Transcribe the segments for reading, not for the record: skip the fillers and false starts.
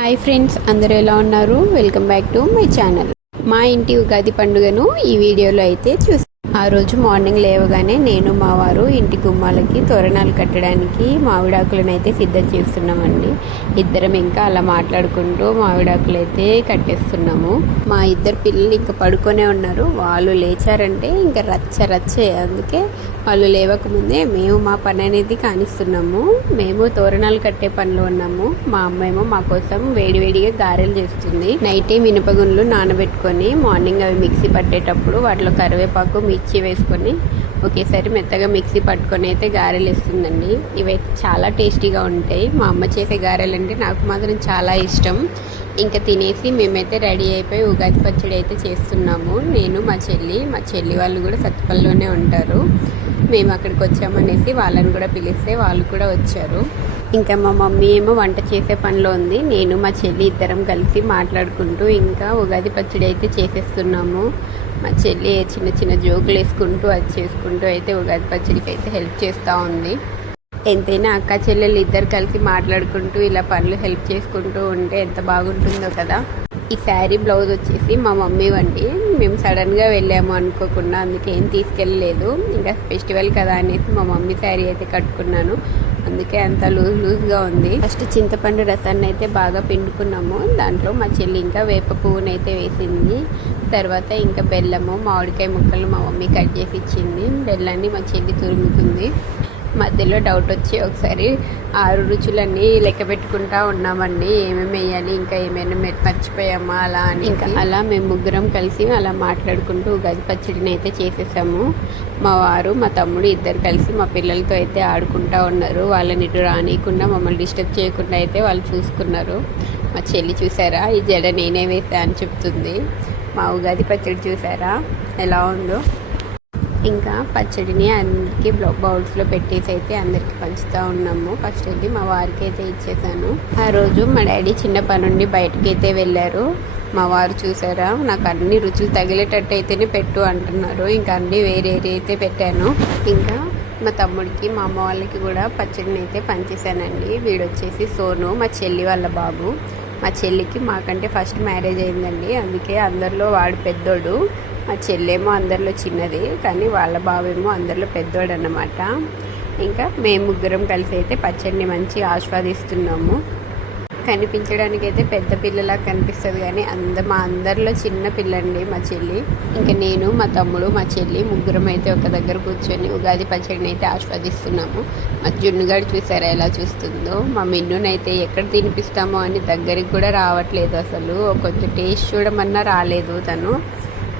Hi friends, అందరూ ఎలా ఉన్నారు? Welcome back to my channel. మా ఇంటి ఉగాది పండుగను ఈ వీడియోలో అయితే ఆ రోజు మార్నింగ్ లేవగానే నేను మా వారు ఇంటి గుమ్మాలకి తోరణాలు కట్టడానికి మామిడాకులను అయితే సిద్ధం చేస్తున్నామండి. ఇద్దరం ఇంకా అలా మాట్లాడుకుంటూ మామిడాకులు అయితే కట్టేస్తున్నాము. మా ఇద్దరు పిల్లలు ఇంకా పడుకొనే ఉన్నారు. వాళ్ళు లేచారంటే ఇంకా రచ్చే. అందుకే వాళ్ళు లేవకముందే మేము మా పని అనేది కానిస్తున్నాము. మేము తోరణాలు కట్టే పనిలో ఉన్నాము. మా అమ్మేమో మా కోసం వేడివేడిగా గారెలు చేస్తుంది. నైటే మినపగుండ్లు నానబెట్టుకొని మార్నింగ్ అవి మిక్సీ పట్టేటప్పుడు వాటిలో కరివేపాకు మిర్చి వేసుకొని ఒకేసారి మెత్తగా మిక్సీ పట్టుకొని అయితే గారెలు ఇస్తుందండి. ఇవైతే చాలా టేస్టీగా ఉంటాయి. మా అమ్మ చేసే గారెలు అంటే నాకు మాత్రం చాలా ఇష్టం. ఇంకా తినేసి మేమైతే రెడీ అయిపోయి ఉగాది పచ్చడి అయితే చేస్తున్నాము. నేను మా చెల్లి వాళ్ళు కూడా సత్తుపల్లిలోనే ఉంటారు. మేము అక్కడికి వచ్చామనేసి వాళ్ళని కూడా పిలిస్తే వాళ్ళు కూడా వచ్చారు. ఇంకా మా మమ్మీ ఏమో వంట చేసే పనిలో ఉంది. నేను మా చెల్లి ఇద్దరం కలిసి మాట్లాడుకుంటూ ఇంకా ఉగాది పచ్చడి అయితే చేసేస్తున్నాము. మా చెల్లి చిన్న చిన్న జోకులు వేసుకుంటూ అది చేసుకుంటూ అయితే ఉగాది పచ్చడికి అయితే హెల్ప్ చేస్తూ ఉంది. ఎంతైనా అక్క చెల్లెళ్ళు ఇద్దరు కలిసి మాట్లాడుకుంటూ ఇలా పనులు హెల్ప్ చేసుకుంటూ ఉంటే ఎంత బాగుంటుందో కదా. ఈ శారీ బ్లౌజ్ వచ్చేసి మా మమ్మీ వండి మేము సడన్గా వెళ్ళాము అనుకోకుండా, అందుకే ఏం తీసుకెళ్ళలేదు. ఇంకా ఫెస్టివల్ కదా అనేసి మా మమ్మీ శారీ అయితే కట్టుకున్నాను. అందుకే అంత లూజ్గా ఉంది. ఫస్ట్ చింతపండు రసాన్ని అయితే బాగా పిండుకున్నాము. దాంట్లో మా చెల్లి ఇంకా వేప పువ్వునైతే వేసింది. తర్వాత ఇంకా బెల్లము, మామిడికాయ ముక్కలు మా మమ్మీ కట్ చేసి ఇచ్చింది. బెల్లాన్ని మా చెల్లి తురుముకుంది. మధ్యలో డౌట్ వచ్చి ఒకసారి 6 రుచులన్నీ లెక్క పెట్టుకుంటా ఉన్నామండి. ఏమేమి వేయాలి, ఇంకా ఏమైనా మర్చిపోయామా అలా అని. ఇంకా అలా మేము ముగ్గురం కలిసి అలా మాట్లాడుకుంటూ ఉగాది పచ్చడిని అయితే చేసేసాము. మా వారు మా తమ్ముడు ఇద్దరు కలిసి మా పిల్లలతో అయితే ఆడుకుంటూ ఉన్నారు. వాళ్ళని ఇటు రానియకుండా మమ్మల్ని డిస్టర్బ్ చేయకుండా అయితే వాళ్ళు చూసుకున్నారు. మా చెల్లి చూసారా, ఈ జడ నేనే వేసా అని చెప్తుంది. మా ఉగాది పచ్చడి చూసారా ఎలా ఉందో. ఇంకా పచ్చడిని అందరికీ బౌల్స్లో పెట్టేసి అయితే అందరికీ పంచుతూ ఉన్నాము. ఫస్ట్ వెళ్ళి మా వారికి అయితే ఇచ్చేసాను. ఆ రోజు మా డాడీ చిన్న పని నుండి బయటకి అయితే వెళ్ళారు. మా వారు చూసారా, నాకు అన్ని రుచులు తగిలేటట్టు అయితేనే పెట్టు అంటున్నారు. ఇంకా అన్నీ వేరే అయితే పెట్టాను. ఇంకా మా తమ్ముడికి మా అమ్మ వాళ్ళకి కూడా పచ్చడిని అయితే పంచేసానండి. వీడొచ్చేసి సోను, మా చెల్లి వాళ్ళ బాబు. మా చెల్లికి మాకంటే ఫస్ట్ మ్యారేజ్ అయిందండి. అందుకే అందరిలో వాడు పెద్దోడు. మా చెల్లేమో అందరిలో చిన్నది, కానీ వాళ్ళ బావేమో అందరిలో పెద్దోడు అన్నమాట. ఇంకా మేము ముగ్గురం కలిసి అయితే పచ్చడిని మంచి ఆస్వాదిస్తున్నాము. కనిపించడానికి అయితే పెద్ద పిల్లలా కనిపిస్తుంది, కానీ మా అందరిలో చిన్న పిల్లండి మా చెల్లి. ఇంకా నేను, మా తమ్ముడు, మా చెల్లి ముగ్గురం అయితే ఒక దగ్గర కూర్చొని ఉగాది పచ్చడిని అయితే ఆస్వాదిస్తున్నాము. మా జున్నుగాడు చూసారా ఎలా చూస్తుందో. మా మిన్నునైతే ఎక్కడ తినిపిస్తామో అని దగ్గరికి కూడా రావట్లేదు అసలు. కొంచెం టేస్ట్ చూడమన్నా రాలేదు తను.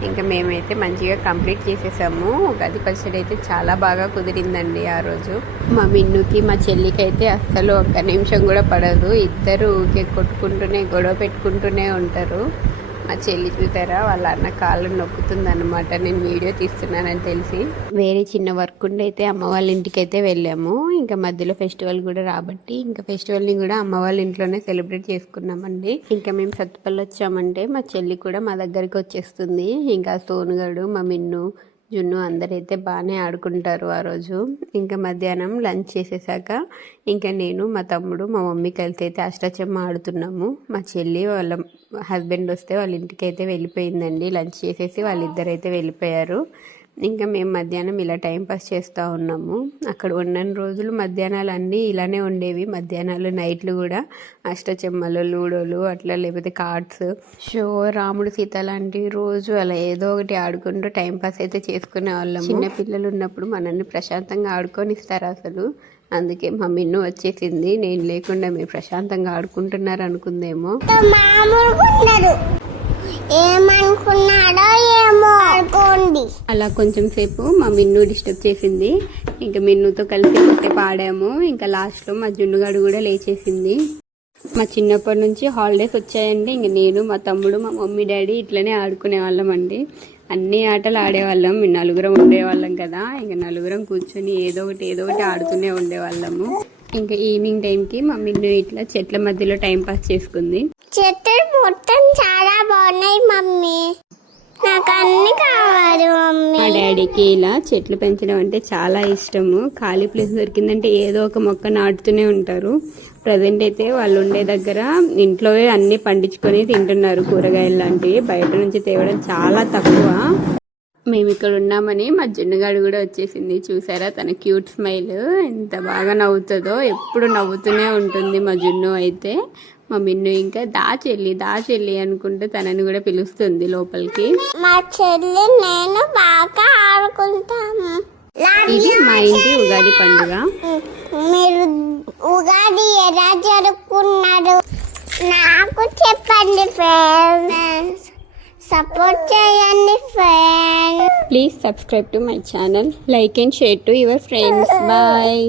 ఇంకా మేమైతే మంచిగా కంప్లీట్ చేసేసాము. ఉగాది పచ్చడి అయితే చాలా బాగా కుదిరిందండి ఆ రోజు. మా మిన్నుకి మా చెల్లికి అయితే అస్సలు ఒక్క నిమిషం కూడా పడదు. ఇద్దరు ఊకే కొట్టుకుంటూనే గొడవ పెట్టుకుంటూనే ఉంటారు. మా చెల్లి చూసారా, వాళ్ళ అన్న కాళ్ళు నొక్కుతుంది అనమాట. నేను వీడియో తీస్తున్నానని తెలిసి వేరే చిన్న వర్క్ ఉండి అయితే అమ్మ వాళ్ళ ఇంటికి అయితే వెళ్ళాము. ఇంకా మధ్యలో ఫెస్టివల్ కూడా రాబట్టి ఇంకా ఫెస్టివల్ని కూడా అమ్మ వాళ్ళ ఇంట్లోనే సెలబ్రేట్ చేసుకున్నామండి. ఇంకా మేము సత్తుపల్లి వచ్చామంటే మా చెల్లి కూడా మా దగ్గరికి వచ్చేస్తుంది. ఇంకా సోనుగాడు, మా మిన్ను, జున్ను అందరైతే బాగానే ఆడుకుంటారు ఆ రోజు. ఇంకా మధ్యాహ్నం లంచ్ చేసేసాక ఇంకా నేను, మా తమ్ముడు, మా మమ్మీ కలిసి అయితే అష్టాచెమ్మ ఆడుతున్నాము. మా చెల్లి వాళ్ళ హస్బెండ్ వస్తే వాళ్ళ ఇంటికి అయితే వెళ్ళిపోయిందండి. లంచ్ చేసేసి వాళ్ళిద్దరైతే వెళ్ళిపోయారు. ఇంకా మేము మధ్యాహ్నం ఇలా టైంపాస్ చేస్తూ ఉన్నాము. అక్కడ ఉన్న రోజులు మధ్యాహ్నాలు అన్నీ ఇలానే ఉండేవి. మధ్యాహ్నాలు నైట్లు కూడా అష్టచెమ్మలు, లూడోలు అట్లా, లేకపోతే కార్డ్స్, షో, రాముడు సీత లాంటివి రోజు అలా ఏదో ఒకటి ఆడుకుంటూ టైంపాస్ అయితే చేసుకునే వాళ్ళము. చిన్నపిల్లలు ఉన్నప్పుడు మనల్ని ప్రశాంతంగా ఆడుకొనిస్తారు అసలు. అందుకే మా మిన్ను వచ్చేసింది. నేను లేకుండా మీరు ప్రశాంతంగా ఆడుకుంటున్నారు అనుకుందేమో. ఏమనుకున్నాడో ఏమో అనుకోండి. అలా కొంచెం సేపు మా మిన్ను డిస్టర్బ్ చేసింది. ఇంకా మిన్నుతో కలిసి కొద్దిసేపు ఆడాము. ఇంకా లాస్ట్లో మా జున్నుగాడు కూడా లేచేసింది. మా చిన్నప్పటి నుంచి హాలిడేస్ వచ్చాయండి. ఇంక నేను, మా తమ్ముడు, మా మమ్మీ డాడీ ఇట్లనే ఆడుకునే వాళ్ళం అండి. అన్ని ఆటలు ఆడేవాళ్ళం. మేము నలుగురం ఉండేవాళ్ళం కదా. ఇంకా నలుగురం కూర్చొని ఏదో ఒకటి ఆడుతూనే ఉండేవాళ్ళము. ఇంకా ఈవినింగ్ టైంకి మా మిన్ను ఇట్లా చెట్ల మధ్యలో టైం పాస్ చేసుకుంది. చెట్లు మొత్తం చాలా బాగున్నాయి మమ్మీ, నాకు అన్ని కావాలి మమ్మీ. మా డాడీకి ఇలా చెట్లు పెంచడం అంటే చాలా ఇష్టము. ఖాళీ ప్లేస్ దొరికిందంటే ఏదో ఒక మొక్క నాటుతూనే ఉంటారు. ప్రజెంట్ అయితే వాళ్ళు ఉండే దగ్గర ఇంట్లో అన్ని పండించుకొని తింటున్నారు, కూరగాయలు లాంటివి. బయట నుంచి తేవడం చాలా తక్కువ. మేము ఇక్కడ ఉన్నామని మా జున్నుగాడు కూడా వచ్చేసింది. చూసారా తన క్యూట్ స్మైల్, ఎంత బాగా నవ్వుతుందో. ఎప్పుడు నవ్వుతూనే ఉంటుంది మా జున్ను అయితే. మా మిన్ను ఇంకా దాచెల్లి అనుకుంటూ తనని కూడా పిలుస్తుంది లోపలికి. మా చెల్లి నేను బాగా ఆడుకుంటాము. ఇది మా ఇంటి ఉగాది పండుగ. మీరు ఉగాది ఎలా జరుపుకున్నారు నాకు చెప్పండి ఫ్రెండ్స్. సపోర్ట్ చేయండి friends. Please subscribe to my channel, like and share to your friends. Bye.